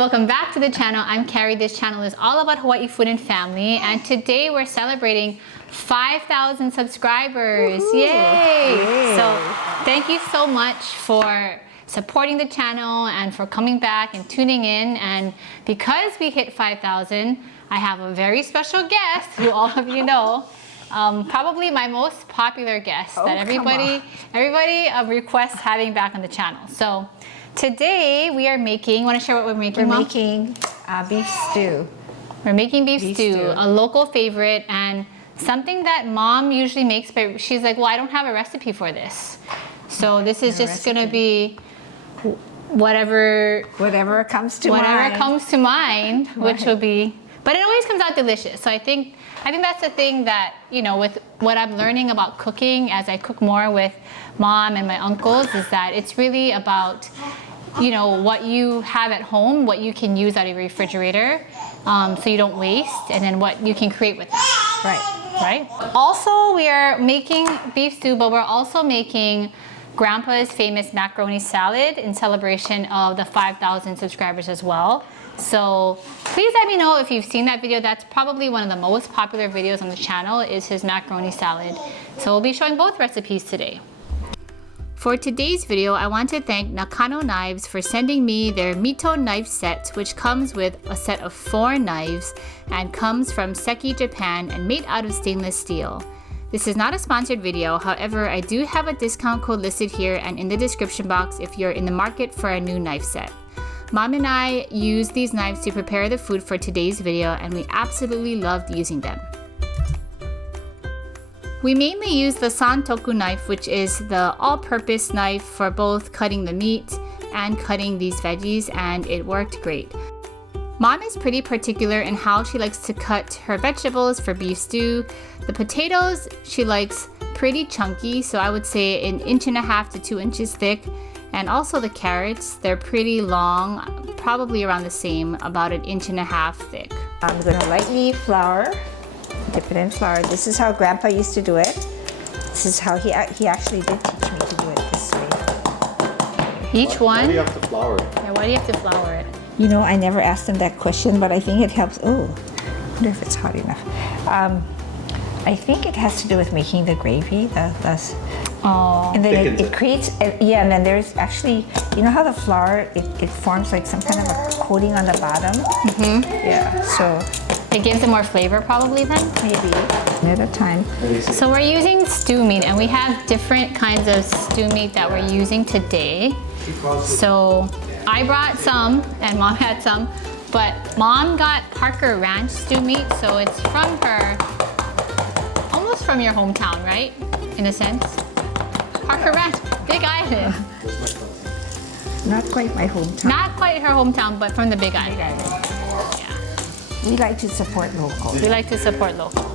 welcome back to the channel. I'm Carrie. This channel is all about Hawaii food and family, and today we're celebrating 5,000 subscribers. Yay! Yay! So thank you so much for supporting the channel and for coming back and tuning in. And because we hit 5,000, I have a very special guest who all of you know. Probably my most popular guest that everybody requests having back on the channel. So today we are making, want to share what we're making, We're Mom? making beef stew. We're making beef stew, a local favorite and something that Mom usually makes, but she's like, well, I don't have a recipe for this. So this is just going to be whatever comes to mind. Which will be, but it always comes out delicious. So I think that's the thing that, you know, with what I'm learning about cooking as I cook more with Mom and my uncles, is that it's really about, you know, what you have at home, what you can use out of your refrigerator, so you don't waste, and then what you can create with it. Right? Also, we are making beef stew, but we're also making Grandpa's famous macaroni salad in celebration of the 5,000 subscribers as well. So please let me know if you've seen that video. That's probably one of the most popular videos on the channel, is his macaroni salad. So we'll be showing both recipes today. For today's video, I want to thank Nakano Knives for sending me their Mito knife set, which comes with a set of 4 knives and comes from Seki, Japan, and made out of stainless steel. This is not a sponsored video, however, I do have a discount code listed here and in the description box if you're in the market for a new knife set. Mom and I used these knives to prepare the food for today's video, and we absolutely loved using them. We mainly use the Santoku knife, which is the all-purpose knife for both cutting the meat and cutting these veggies, and it worked great. Mom is pretty particular in how she likes to cut her vegetables for beef stew. The potatoes she likes pretty chunky, so I would say 1.5 to 2 inches thick. And also the carrots, they're pretty long, probably around the same, about 1.5 inches thick. I'm gonna lightly flour, dip it in flour. This is how Grandpa used to do it. This is how he actually did teach me to do it this way. Each one? Why do you have to flour it? Yeah, why do you have to flour it? You know, I never asked him that question, but I think it helps. Oh, I wonder if it's hot enough. I think it has to do with making the gravy. And then it creates, yeah, and then there's actually, you know how the flour, it forms like some kind of a coating on the bottom? Mm-hmm. Yeah, so. It gives it more flavor probably then? Maybe, at a time. So we're using stew meat, and we have different kinds of stew meat that we're using today. So I brought some, and Mom had some, but Mom got Parker Ranch stew meat, so it's from her, almost from your hometown, right? In a sense. Parker Ranch, Big Island. Not quite my hometown. Not quite her hometown, but from the Big Island. Yeah. We like to support local. We like to support local.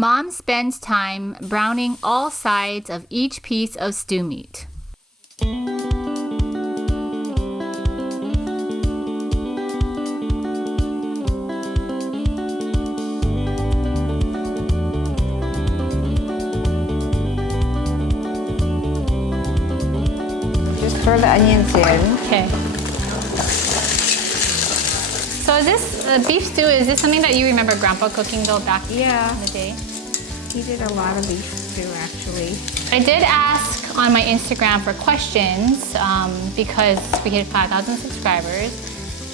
Mom spends time browning all sides of each piece of stew meat. Just throw the onions in. Okay. So is this beef stew, is this something that you remember Grandpa cooking though back in the day? He did a lot of beef stew actually. I did ask on my Instagram for questions because we hit 5,000 subscribers,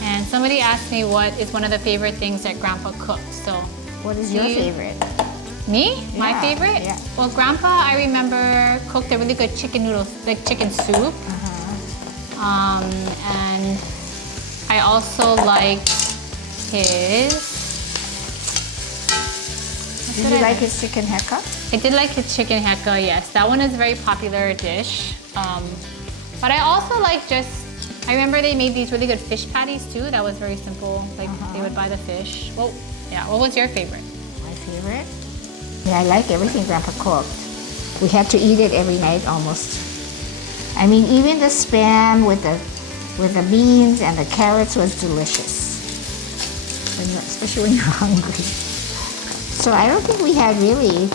and somebody asked me what is one of the favorite things that Grandpa cooked. So what is your favorite? Me? Yeah, my favorite? Yeah. Well, Grandpa, I remember, cooked a really good chicken noodle, like chicken soup. And I also liked his... Did you like his chicken heka? I did like his chicken heka, yes. That one is a very popular dish. But I also like I remember they made these really good fish patties too. That was very simple. Like they would buy the fish. Well, yeah, what was your favorite? My favorite? Yeah, I like everything Grandpa cooked. We had to eat it every night almost. I mean, even the spam with the beans and the carrots was delicious, especially when you're hungry. So I don't think we had really.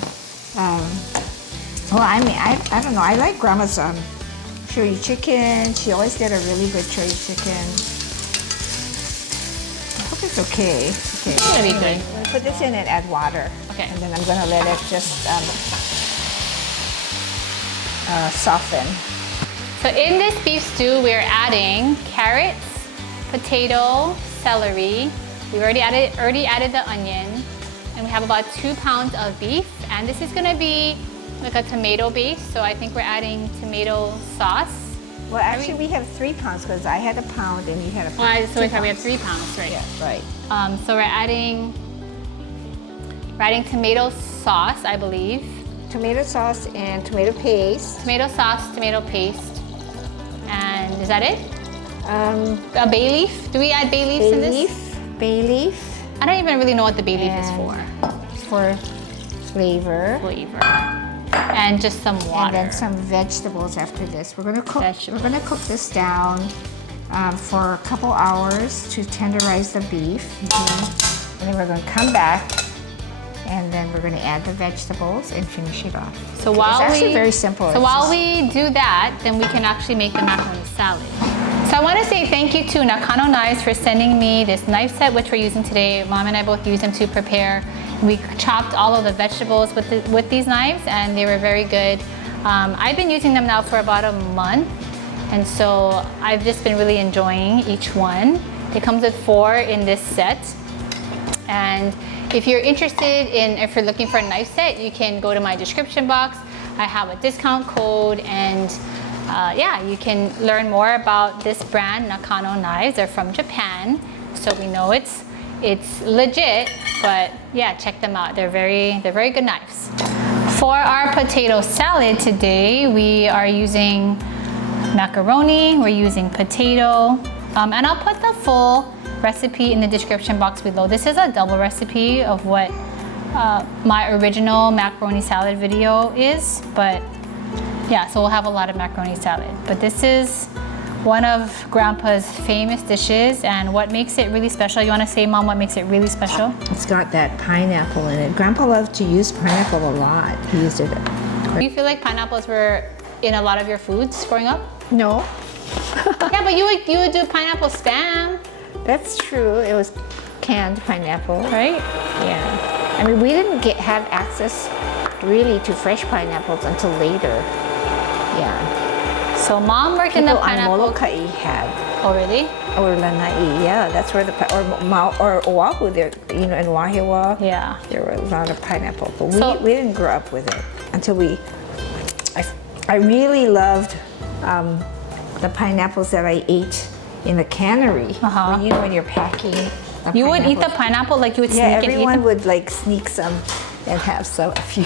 Well, I mean, I don't know. I like Grandma's shoyu chicken. She always did a really good shoyu chicken. I hope it's okay. Okay. It's gonna be good. I'm gonna put this in and add water. Okay. And then I'm gonna let it just soften. So in this beef stew, we're adding carrots, potato, celery. We've already added the onion, and we have about 2 pounds of beef. And this is gonna be like a tomato base, so I think we're adding tomato sauce. Well, actually, we have 3 pounds because I had a pound and you had a pound. So we have 3 pounds, right? Yeah, right. So we're adding tomato sauce, I believe. Tomato sauce and tomato paste. Tomato sauce, tomato paste. And is that it? A bay leaf? Do we add bay leaves in this? Bay leaf. I don't even really know what the bay leaf is for. It's for flavor. And just some water. And then some vegetables after this. We're gonna cook. Vegetables. We're gonna cook this down for a couple hours to tenderize the beef. And then we're gonna come back, and then we're gonna add the vegetables and finish it off. So while it's actually very simple. So while we do that, then we can actually make the macaroni salad. So I want to say thank you to Nakano Knives for sending me this knife set, which we're using today. Mom and I both use them to prepare. We chopped all of the vegetables with these knives, and they were very good. I've been using them now for about a month, and so I've just been really enjoying each one. It comes with 4 in this set, and if you're if you're looking for a knife set, you can go to my description box. I have a discount code, and yeah, you can learn more about this brand, Nakano Knives. They're from Japan, so we know it's legit, but yeah, check them out. They're very good knives. For our potato salad today, we are using macaroni, we're using potato, and I'll put the full recipe in the description box below. This is a double recipe of what my original macaroni salad video is, but yeah, so we'll have a lot of macaroni salad. But this is one of Grandpa's famous dishes, and what makes it really special? You want to say, Mom, what makes it really special? It's got that pineapple in it. Grandpa loved to use pineapple a lot. He used it. Do you feel like pineapples were in a lot of your foods growing up? No. Yeah, but you would do pineapple spam. That's true. It was canned pineapple. Right? Yeah. I mean, we didn't have access really to fresh pineapples until later. Yeah. So Mom worked in the pineapple. Molokai had. Oh, really? Or Lanai, yeah. That's where or Oahu, there, you know, in Wahiawa. Yeah. There were a lot of pineapple, but we didn't grow up with it until I really loved the pineapples that I ate in the cannery. When you're packing. You would eat the pineapple, like you would sneak and eat them? Yeah, everyone would like sneak some and have a few.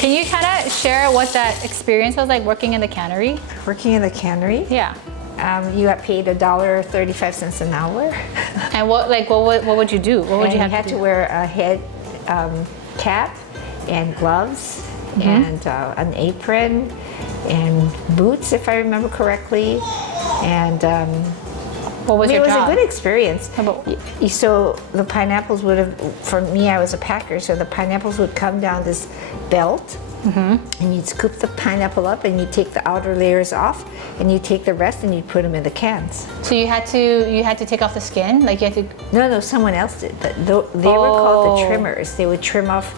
Can you kind of share what that experience was like working in the cannery? Working in the cannery? Yeah. You got paid $1.35 an hour. And what would you do? What would you have to do? You had to wear a head cap and gloves and an apron and boots, if I remember correctly. And what was your job? It was a good experience. So the pineapples would have, for me, I was a packer, so the pineapples would come down this belt, and you'd scoop the pineapple up, and you'd take the outer layers off, and you'd take the rest, and you'd put them in the cans. So you had to take off the skin, like you had to. No, someone else did. They were called the trimmers. They would trim off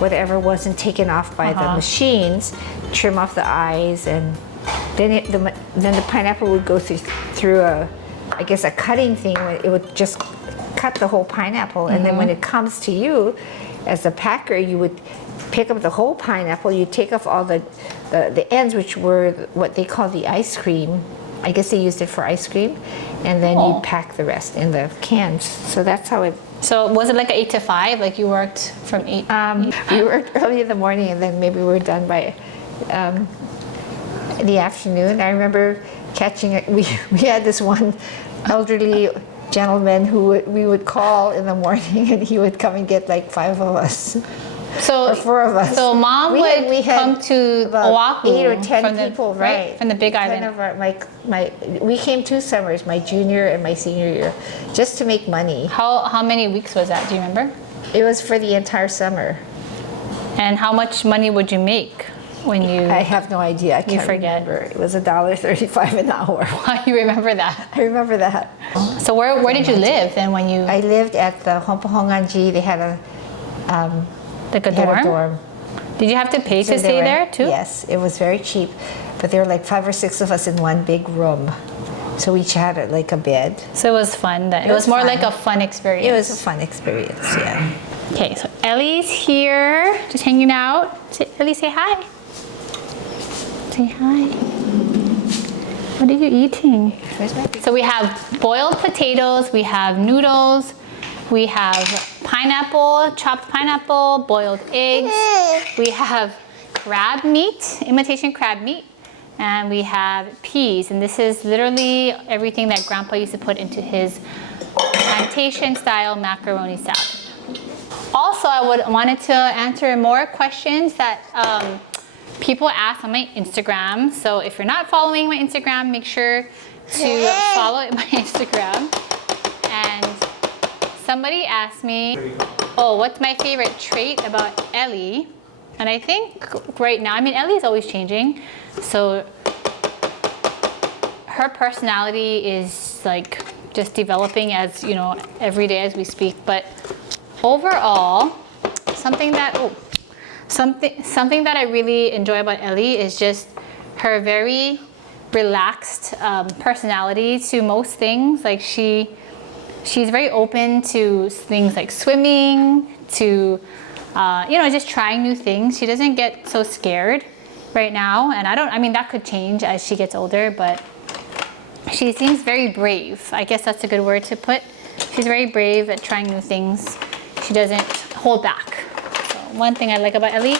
whatever wasn't taken off by the machines, trim off the eyes, and then the pineapple would go through a cutting thing where it would just cut the whole pineapple, and then when it comes to you as a packer, you would pick up the whole pineapple, you take off all the ends, which were what they call the ice cream. I guess they used it for ice cream, and then you pack the rest in the cans. So that's how it. So was it like an 8 to 5? Like you worked from 8? We worked early in the morning, and then maybe we were done by the afternoon. I remember catching it. We had this one elderly gentleman who we would call in the morning, and he would come and get like 5 of us. So or 4 of us. So mom we would had come to about Oahu 8 or 10 from people, the, right? from the Big 10 Island. of our, we came 2 summers, my junior and my senior year, just to make money. How many weeks was that? Do you remember? It was for the entire summer. And how much money would you make when you? I have no idea. I can't forget. remember. It was $1.35 an hour. Why you remember that? I remember that. So where did you live then when you? I lived at the Hompahonganji. They had a Like a they had dorm? a dorm. Did you have to pay to So stay there too? Yes, it was very cheap. But there were like 5 or 6 of us in one big room. So we each had like a bed. So it was fun. It was more fun. like a fun experience. It was a fun experience, yeah. Okay, so Ellie's here, just hanging out. Ellie, say hi. Say hi. What are you eating? Where's my So we have boiled potatoes, we have noodles, we have pineapple, chopped pineapple, boiled eggs, we have crab meat, imitation crab meat, and we have peas. And this is literally everything that Grandpa used to put into his plantation style macaroni salad. Also, I wanted to answer more questions that people ask on my Instagram. So if you're not following my Instagram, make sure to follow my Instagram. And somebody asked me, oh, what's my favorite trait about Ellie? And I think right now, I mean, Ellie is always changing. So her personality is like just developing as, you know, every day as we speak. But overall, something that I really enjoy about Ellie is just her very relaxed personality to most things. Like she's very open to things like swimming, to you know, just trying new things. She doesn't get so scared right now, and I mean that could change as she gets older, but she seems very brave. I guess that's a good word to put. She's very brave at trying new things. She doesn't hold back. So one thing I like about Ellie.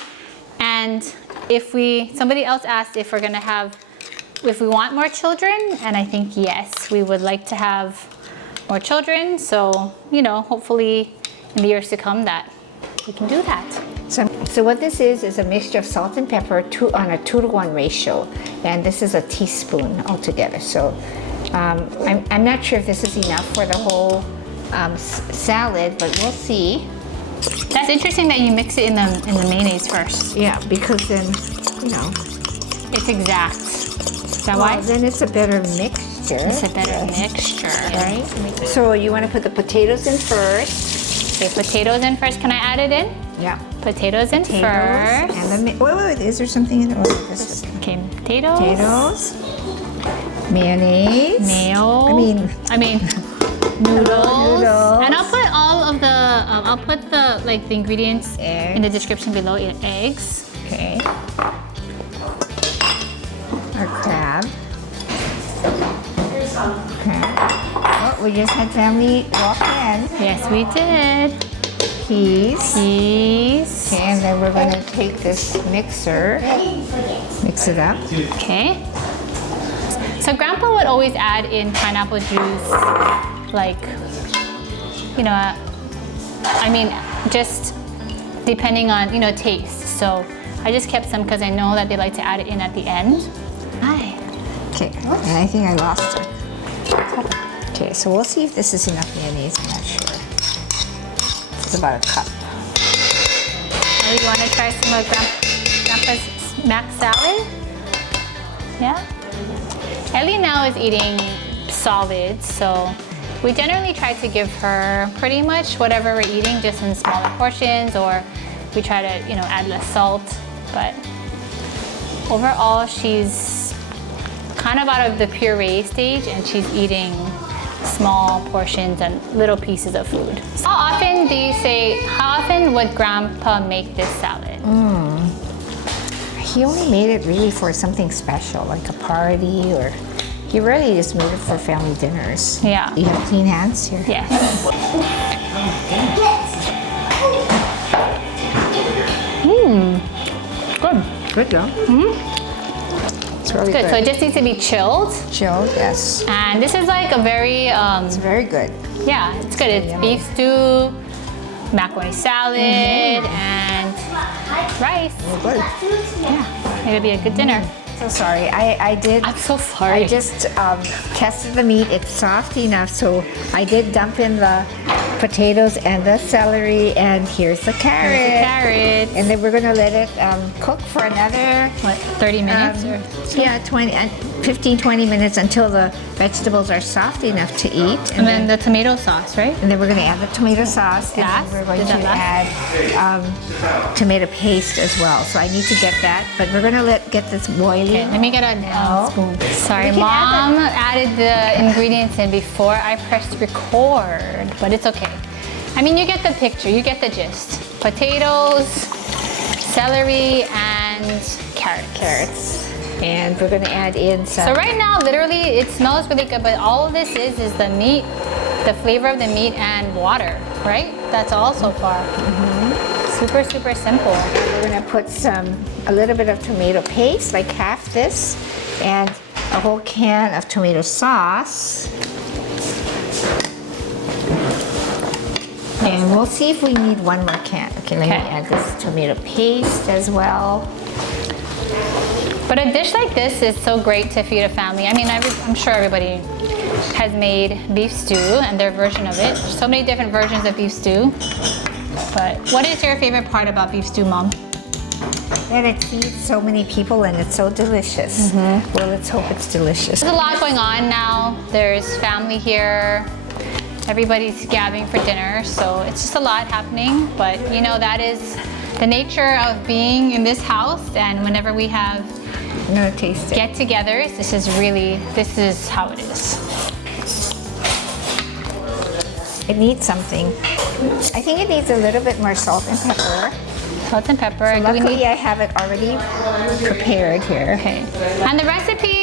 And somebody else asked if we want more children, and I think yes, we would like to have more children. So, you know, hopefully in the years to come that we can do that. So what this is a mixture of salt and pepper on a 2-to-1 ratio, and this is a teaspoon altogether. So I'm not sure if this is enough for the whole salad, but we'll see. That's interesting that you mix it in the mayonnaise first. Yeah, because then, you know, it's exact. Is that why? Then it's a better mixture. It's a better mixture. Right? So you want to put the potatoes in first. Okay, potatoes in first. Can I add it in? Yeah. Potatoes in first. And then, wait, is there something in it? Oh, this is okay, potatoes. Potatoes. Mayonnaise. Mayo. I mean noodles. And I'll put all of the I'll put the ingredients in the description below. Eggs. Okay. Our crab. Okay. Oh, we just had family walk in. Yes, we did. Peas. Peas. Okay, and then we're going to take this mixer, mix it up. Okay. So Grandpa would always add in pineapple juice, like, you know, I mean, just depending on, you know, taste. So I just kept some because I know that they like to add it in at the end. Hi. Okay, and I think I lost it. Okay, so we'll see if this is enough mayonnaise. I'm not sure. It's about a cup. Oh, you want to try some of Grandpa's mac salad? Yeah? Ellie now is eating solids, so we generally try to give her pretty much whatever we're eating, just in smaller portions, or we try to, you know, add less salt. But overall, she's kind of out of the puree stage, and she's eating small portions and little pieces of food. How often would Grandpa make this salad? He only made it really for something special, like a party, or he really just made it for family dinners. Yeah. You have clean hands here? Yes. Good. Good, though. It's really Good. So it just needs to be chilled. Chilled, yes. And this is like a very, It's very good. yeah, it's good. It's beef stew, macaroni salad, and rice. Oh, good. Yeah, it'll be a good dinner. So sorry, I did. I'm so sorry. I just tested the meat. It's soft enough, so I did dump in the potatoes and the celery, and here's the carrot. Here's the carrot. And then we're gonna let it cook for another, What, 30 minutes? Or so? yeah, 15, 20 minutes until the vegetables are soft enough to eat. And then the tomato sauce, right? And then we're gonna add the tomato sauce, and Last? then we're going Did to that add tomato paste as well. So I need to get that, but we're gonna get this boiling. Okay, let me get a spoon. Sorry, We can Mom added the ingredients in before I pressed record, but it's okay. I mean, you get the picture, you get the gist. Potatoes, celery, and carrots. And we're gonna add in some. So right now, literally, it smells really good, but all this is the meat, the flavor of the meat and water, right? That's all so far. Super, super simple. We're gonna put a little bit of tomato paste, like half this, and a whole can of tomato sauce. And we'll see if we need one more can. Okay, let me add this tomato paste as well. But a dish like this is so great to feed a family. I mean, I'm sure everybody has made beef stew and their version of it. There's so many different versions of beef stew. But what is your favorite part about beef stew, Mom? And it feeds so many people and it's so delicious. Well, let's hope it's delicious. There's a lot going on now. There's family here. Everybody's gathering for dinner, so it's just a lot happening. But you know, that is the nature of being in this house, and whenever we have I'm gonna taste it. get-togethers, this is how it is. It needs something. I think it needs a little bit more salt and pepper. Salt and pepper. So luckily, I have it already prepared here. Okay. And the recipe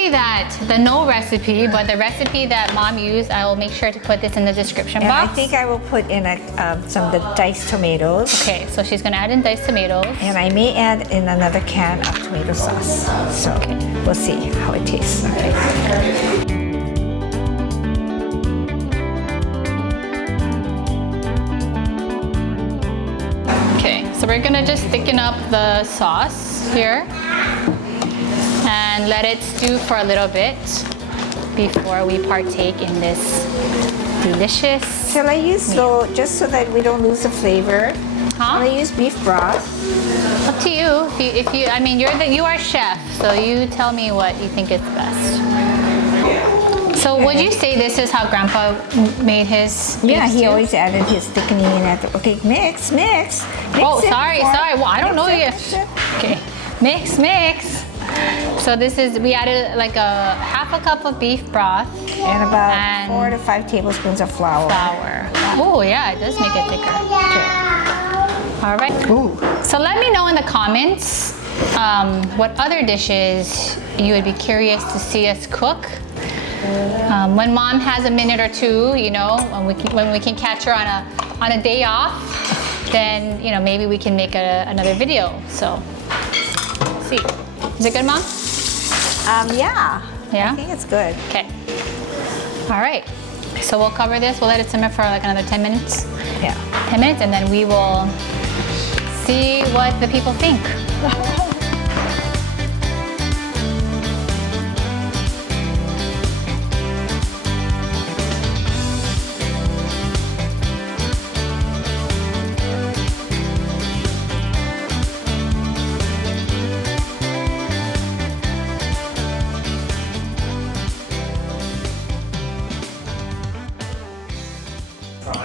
no recipe, but the recipe that Mom used, I will make sure to put this in the description And box. I think I will put in some of the diced tomatoes. Okay, so she's gonna add in diced tomatoes. And I may add in another can of tomato sauce. So we'll see how it tastes. Okay, so we're gonna just thicken up the sauce here and let it stew for a little bit before we partake in this delicious. Shall I use just so that we don't lose the flavor? Huh? Shall I use beef broth? Up to you. If you, I mean, you are chef, so you tell me what you think is best. So would you say this is how Grandpa made his beef Yeah, he stew? always added his thickening in at the, okay, mix. Oh, sorry. Well, I don't know yet. Okay, mix. So we added like half a cup of beef broth. And about 4 to 5 tablespoons of flour. Oh yeah, it does make it thicker. All right. Ooh. So let me know in the comments what other dishes you would be curious to see us cook. When Mom has a minute or two, you know, when we can catch her on a day off, then you know maybe we can make another video. So, let's see. Is it good, Mom? Yeah. Yeah? I think it's good. Okay. All right. So we'll cover this. We'll let it simmer for like another 10 minutes. Yeah. 10 minutes, and then we will see what the people think.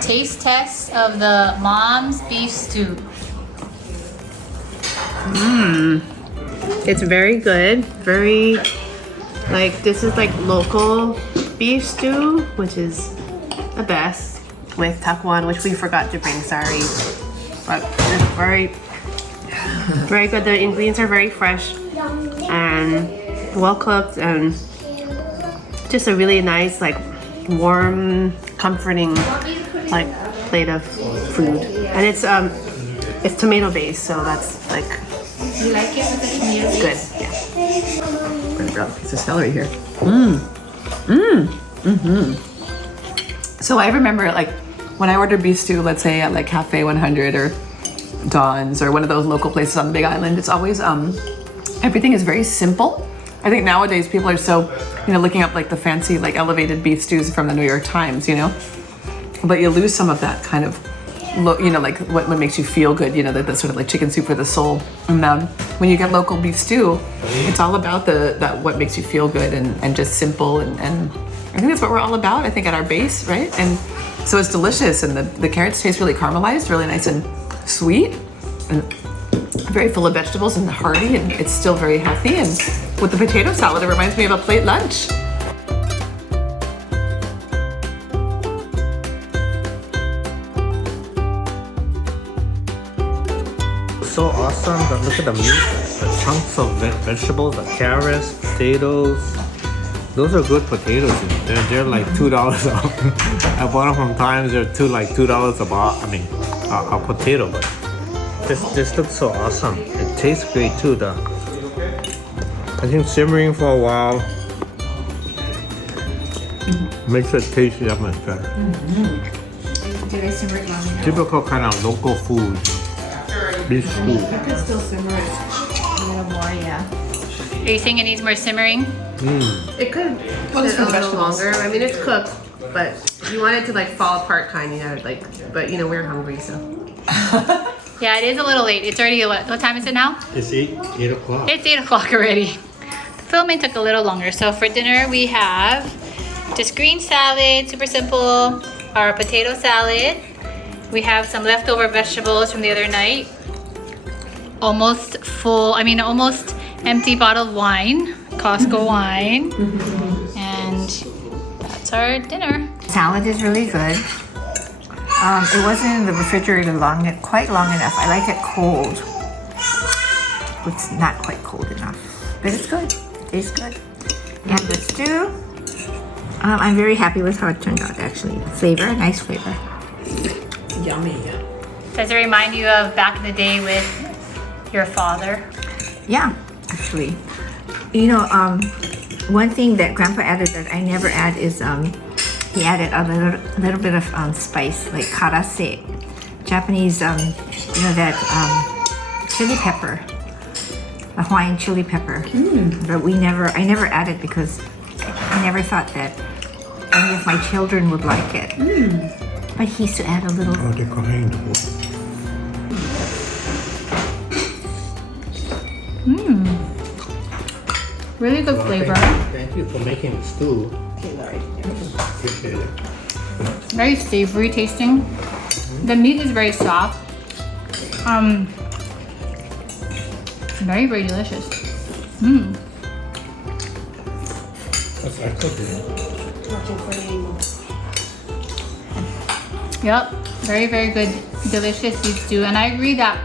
Taste test of the Mom's beef stew. It's very good. Very, like, this is like local beef stew, which is the best, with takuan, which we forgot to bring, sorry. But it's very, very good. The ingredients are very fresh and well cooked, and just a really nice, like, warm, comforting, like, plate of food. And it's tomato based, so that's like, You like it with the tomato? it's good. Yeah. I'm gonna grab a piece of celery here. So I remember, like, when I ordered beef stew, let's say at like Cafe 100 or Don's or one of those local places on the Big Island. It's always everything is very simple. I think nowadays people are so, looking up like the fancy like elevated beef stews from the New York Times, but you lose some of that kind of like what makes you feel good, that sort of like chicken soup for the soul. And when you get local beef stew, it's all about that what makes you feel good and just simple and I think that's what we're all about, I think, at our base, right? And so it's delicious, and the carrots taste really caramelized, really nice and sweet, and very full of vegetables and hearty, and it's still very healthy. And with the potato salad, it reminds me of a plate lunch. So awesome. Look at the meat, the chunks of vegetables, the carrots, potatoes. Those are good potatoes. They're like $2 off. I bought them from Times. They're $2 a potato. But this looks so awesome. It tastes great too. I think simmering for a while makes it taste that much better. Did I simmer it long enough? Typical kind of local food. Beef stew. I could still simmer it a little more, yeah. Are you saying it needs more simmering? It could sit a little longer. I mean, it's cooked, but you want it to like fall apart kind of but we're hungry, so. Yeah, it is a little late. It's already, what time is it now? It's 8 o'clock. It's 8 o'clock already. The filming took a little longer. So for dinner, we have just green salad, super simple, our potato salad. We have some leftover vegetables from the other night. Almost empty bottle of wine, Costco wine. And that's our dinner. Salad is really good. It wasn't in the refrigerator quite long enough. I like it cold. It's not quite cold enough, but it's good. It tastes good. And the stew, I'm very happy with how it turned out. Actually, flavor, nice flavor. Yummy. Does it remind you of back in the day with your father? Yeah, actually. One thing that Grandpa added that I never add is he added a little bit of spice, like karase, Japanese, that chili pepper, a Hawaiian chili pepper. But I never added because I never thought that any of my children would like it. But he used to add a little. Really good flavor. Thank you for making the stew. Appreciate it. Very savory tasting. The meat is very soft. Very, very delicious. That's excellent. Yep, very, very good, delicious beef stew. And I agree that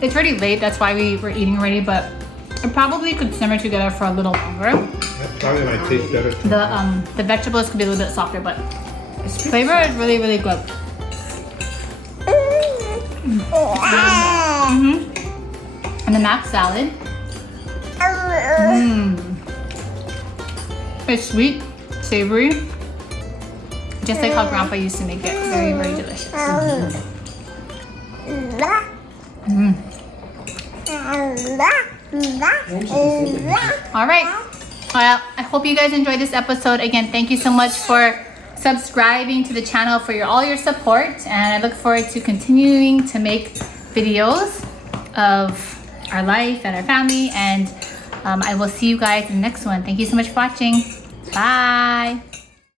it's already late, that's why we were eating already, but it probably could simmer together for a little longer. That probably might taste better too. The vegetables could be a little bit softer, but flavor is really, really good. And the mac salad. It's sweet, savory, just like how Grandpa used to make it. Very, very delicious. All right. Well, I hope you guys enjoyed this episode. Again, thank you so much for subscribing to the channel, for all your support, and I look forward to continuing to make videos of our life and our family, and I will see you guys in the next one. Thank you so much for watching. Bye.